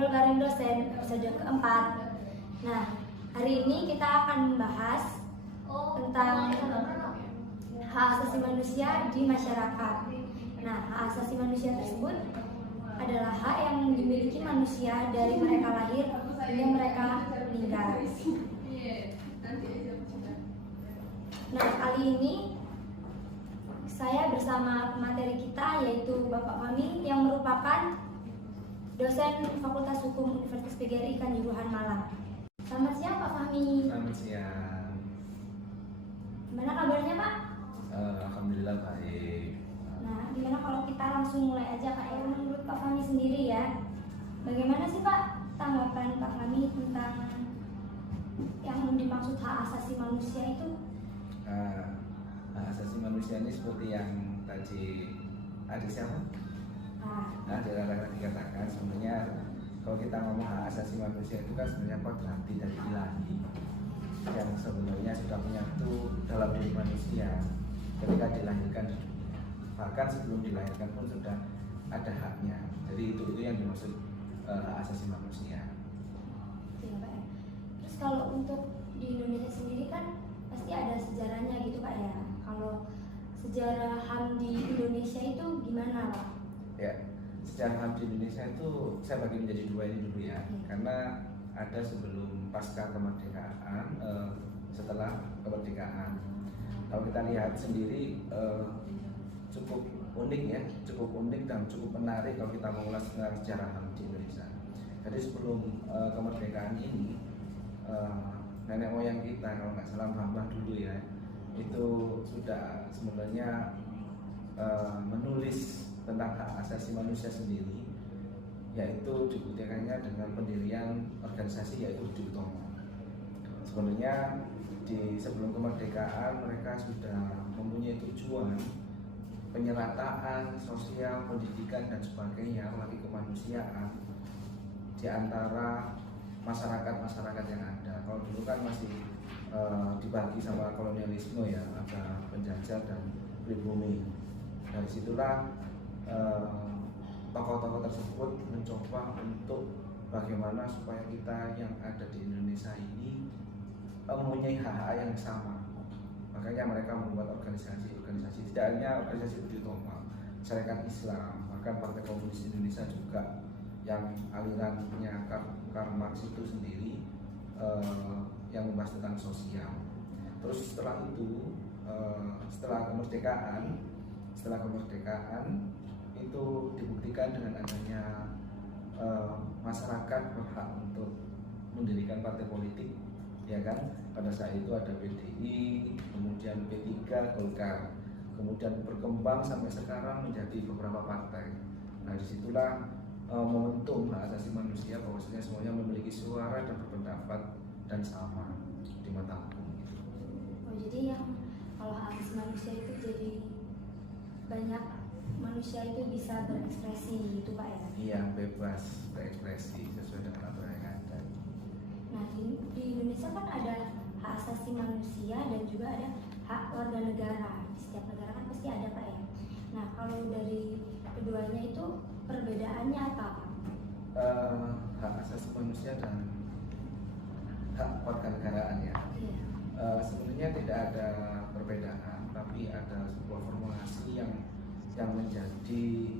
ngobrol bareng dosen episode keempat. Nah, hari ini kita akan membahas tentang hak asasi manusia di masyarakat. Nah, hak asasi manusia tersebut adalah hak yang dimiliki manusia dari mereka lahir hingga mereka meninggal. Nah, kali ini saya bersama pemateri kita yaitu Bapak Fahmi yang merupakan dosen Fakultas Hukum Universitas PGRI Kanjuruhan Malang. Selamat siang Pak Fahmi. Selamat siang. Gimana kabarnya Pak? Alhamdulillah baik. Nah, gimana kalau kita langsung mulai aja Pak ya, menurut Pak Fahmi sendiri ya. Bagaimana sih Pak tanggapan Pak Fahmi tentang yang dimaksud hak asasi manusia itu? Hak asasi manusia ini seperti yang tadi adik siapa? Ada dikatakan sebenarnya kalau kita ngomong hak asasi manusia itu kan sebenarnya kodrati dari ilahi yang sebenarnya sudah menyatu dalam diri manusia ketika dilahirkan, bahkan sebelum dilahirkan pun sudah ada haknya. Jadi itu yang dimaksud hak asasi manusia. Ya, Pak ya. Terus kalau untuk di Indonesia sendiri kan pasti ada sejarahnya gitu Pak ya. Kalau sejarah HAM di Indonesia itu gimana Pak? Ya, sejarah HAM di Indonesia itu saya bagi menjadi dua ini dulu ya, karena ada sebelum pasca kemerdekaan, setelah kemerdekaan. Kalau kita lihat sendiri cukup unik ya, cukup unik dan cukup menarik kalau kita mengulas tentang sejarah HAM di Indonesia. Jadi sebelum kemerdekaan ini, nenek moyang kita kalau nggak salah Mbah dulu ya, itu sudah sebenarnya menulis tentang hak asasi manusia sendiri, yaitu dibuktikannya dengan pendirian organisasi yaitu Budi Utomo. Sebenarnya di sebelum kemerdekaan mereka sudah mempunyai tujuan penyerataan sosial, pendidikan dan sebagainya, apalagi kemanusiaan di antara masyarakat yang ada. Kalau dulu kan masih dibagi sama kolonialisme ya, ada penjajah dan pribumi. Dari situlah tokoh-tokoh tersebut mencoba untuk bagaimana supaya kita yang ada di Indonesia ini mempunyai hak-hak yang sama. Makanya mereka membuat organisasi, tidak hanya organisasi Budi Utomo, Serikat Islam, bahkan Partai Komunis Indonesia juga yang alirannya Karl Marx itu sendiri yang membahas tentang sosial. Terus setelah itu, setelah kemerdekaan itu dibuktikan dengan adanya masyarakat berhak untuk mendirikan partai politik, ya kan? Pada saat itu ada PDI, kemudian P3, Golkar, kemudian berkembang sampai sekarang menjadi beberapa partai. Nah, disitulah momentum hak asasi manusia bahwasanya semuanya memiliki suara dan berpendapat dan sama di mata hukum. Oh, jadi yang kalau hak asasi manusia itu jadi banyak manusia itu bisa berekspresi gitu Pak ya? Iya, bebas berekspresi sesuai dengan aturan yang ada. Nah, di Indonesia kan ada hak asasi manusia dan juga ada hak warga negara. Di setiap negara kan pasti ada Pak ya. Nah, kalau dari keduanya itu perbedaannya apa Pak? Hak asasi manusia dan hak warga negaraan ya. Iya. Sebenarnya tidak ada perbedaan, tapi ada sebuah formulasi yang menjadi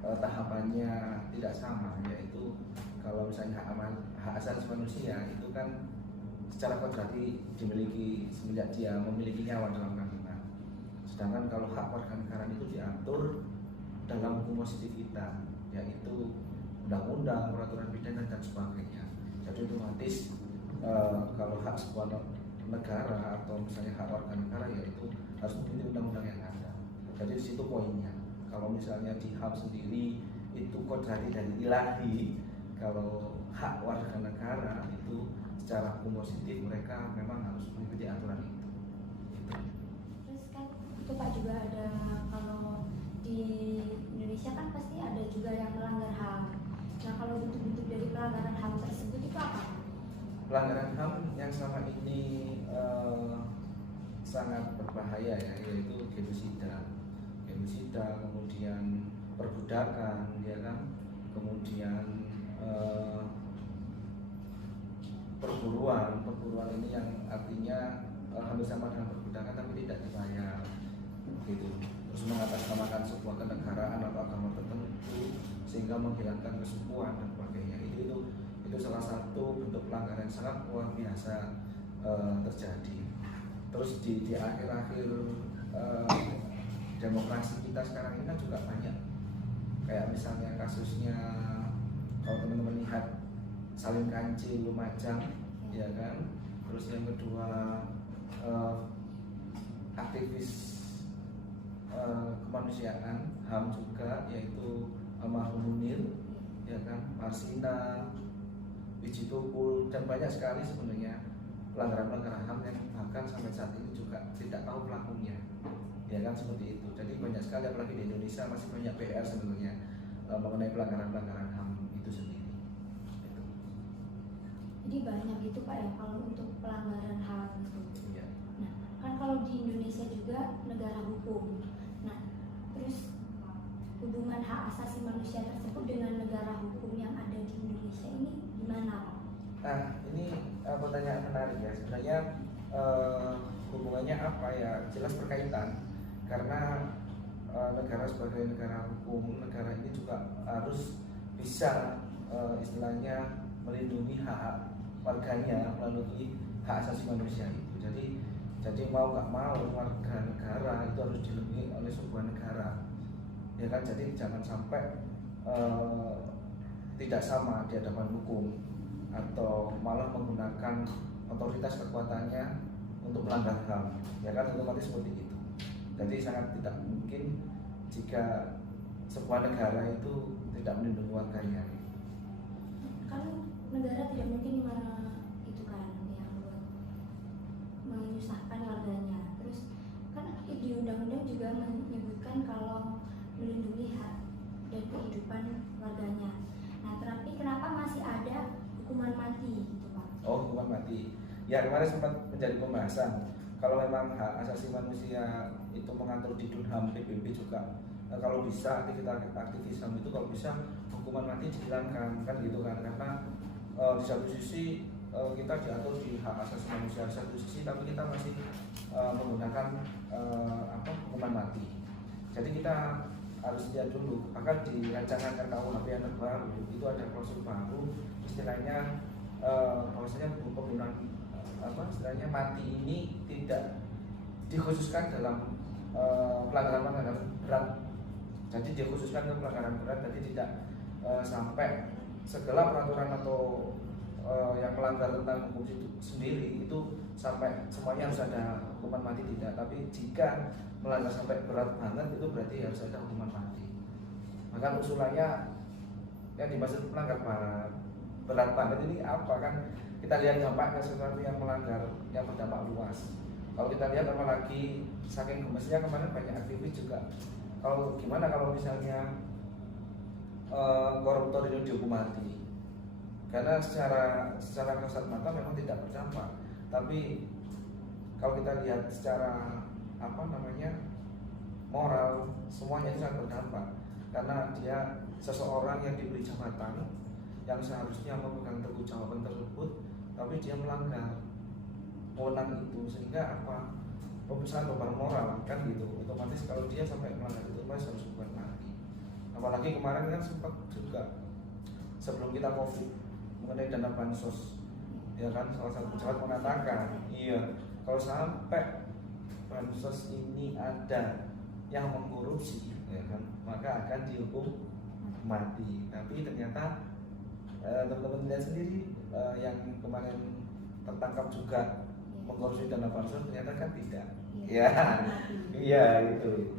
tahapannya tidak sama, yaitu kalau misalnya hak asasi manusia itu kan secara kodrati dimiliki semenjak dia memiliki nyawa dalam kandungan. Sedangkan kalau hak warga negara itu diatur dalam hukum positif kita, yaitu undang-undang, peraturan pidana dan sebagainya. Jadi otomatis kalau hak sebuah negara atau misalnya hak warga negara yaitu harus mengikuti undang-undang yang ada. Jadi di situ poinnya. Kalau misalnya di HAM sendiri itu kodrati dari ilahi, kalau hak warga negara itu secara hukum positif mereka memang harus mengikuti aturan itu. Terus kan itu Pak juga ada, kalau di Indonesia kan pasti ada juga yang melanggar HAM. Nah, kalau bentuk-bentuk dari pelanggaran HAM tersebut itu apa? Pelanggaran HAM yang selama ini sangat berbahaya ya, yaitu genosida, kemudian perbudakan, ya kan, kemudian perburuan ini yang artinya hampir sama dengan perbudakan tapi tidak dibayar gitu, terus mengatasnamakan sebuah kenegaraan atau agama tertentu sehingga menghilangkan kesukuan dan sebagainya. Itu salah satu bentuk pelanggaran yang sangat luar biasa terjadi. Terus di akhir-akhir demokrasi kita sekarang ini kan juga banyak, kayak misalnya kasusnya kalau teman-teman lihat Salim Kancil Lumajang, ya kan. Terus yang kedua aktivis kemanusiaan HAM juga, yaitu almarhum Munir, ya kan, Marsina, Wiji Tukul, dan banyak sekali sebenarnya pelanggaran-pelanggaran HAM yang bahkan sampai saat ini juga tidak tahu pelakunya, ya kan, seperti itu. Jadi banyak sekali, apalagi di Indonesia masih banyak PR sebenarnya mengenai pelanggaran-pelanggaran HAM itu sendiri. Jadi banyak itu Pak ya kalau untuk pelanggaran HAM itu. Iya. Nah, kan kalau di Indonesia juga negara hukum. Nah, terus hubungan hak asasi manusia tersebut dengan negara hukum yang ada di Indonesia ini gimana Pak? Nah, ini pertanyaan menarik ya. Sebenarnya hubungannya apa ya? Jelas berkaitan, karena negara sebagai negara hukum, negara ini juga harus bisa istilahnya melindungi hak warganya melalui hak asasi manusia itu. Jadi mau nggak mau warga negara itu harus dilindungi oleh sebuah negara, ya kan. Jadi jangan sampai tidak sama di hadapan hukum atau malah menggunakan otoritas kekuatannya untuk melanggar HAM, ya kan, otomatis seperti itu. Jadi sangat tidak mungkin jika sebuah negara itu tidak melindungi warganya. Kan negara tidak mungkin itu kan yang buat menyusahkan warganya. Terus kan di undang-undang juga menyebutkan kalau melindungi hak dan kehidupan warganya. Nah, tetapi kenapa masih ada hukuman mati gitu Pak? Oh, hukuman mati. Ya, kemarin sempat menjadi pembahasan. Kalau memang hak asasi manusia itu mengatur di DUNHAM, PBB juga, kalau bisa aktivis HAM itu kalau bisa hukuman mati dihilangkan, kan gitu kan. Karena di satu sisi kita diatur di hak asasi manusia, di satu sisi tapi kita masih menggunakan hukuman mati. Jadi kita harus lihat dulu, bahkan di rancangan RKUHP yang terbaru itu ada klausul baru, istilahnya bahwasanya pembunuhan istilahnya mati ini tidak dikhususkan dalam pelanggaran-pelanggaran berat. Jadi dikhususkan ke pelanggaran berat, jadi tidak sampai segala peraturan atau yang melanggar tentang hukum itu sendiri itu sampai semuanya harus ada hukuman mati, tidak. Tapi jika melanggar sampai berat banget itu berarti harus ada hukuman mati. Maka usulannya yang dimaksud melanggar berat banget ini apa kan? Kita lihat dampaknya sesuatu yang melanggar yang berdampak luas. Kalau kita lihat apalagi saking gemesnya kemarin banyak aktivis juga. Kalau gimana kalau misalnya koruptor ini dihukum mati? Karena secara kasat mata memang tidak berdampak. Tapi kalau kita lihat secara moral, semuanya itu sangat berdampak. Karena dia seseorang yang diberi jabatan yang seharusnya memegang tanggung jawaban tersebut, tapi dia melanggar wewenang itu, sehingga pemisahan beban moral kan gitu. Otomatis kalau dia sampai melanggar itu pasti harus hukuman mati. Apalagi kemarin kan sempat juga sebelum kita COVID mengenai dana bansos, ya kan, salah satu pejabat mengatakan, iya, kalau sampai bansos ini ada yang mengkorupsi, ya kan, maka akan dihukum mati. Tapi ternyata teman-teman lihat sendiri yang kemarin tertangkap juga mengkorupsi dana bansos ternyata kan tidak. Ya, iya itu.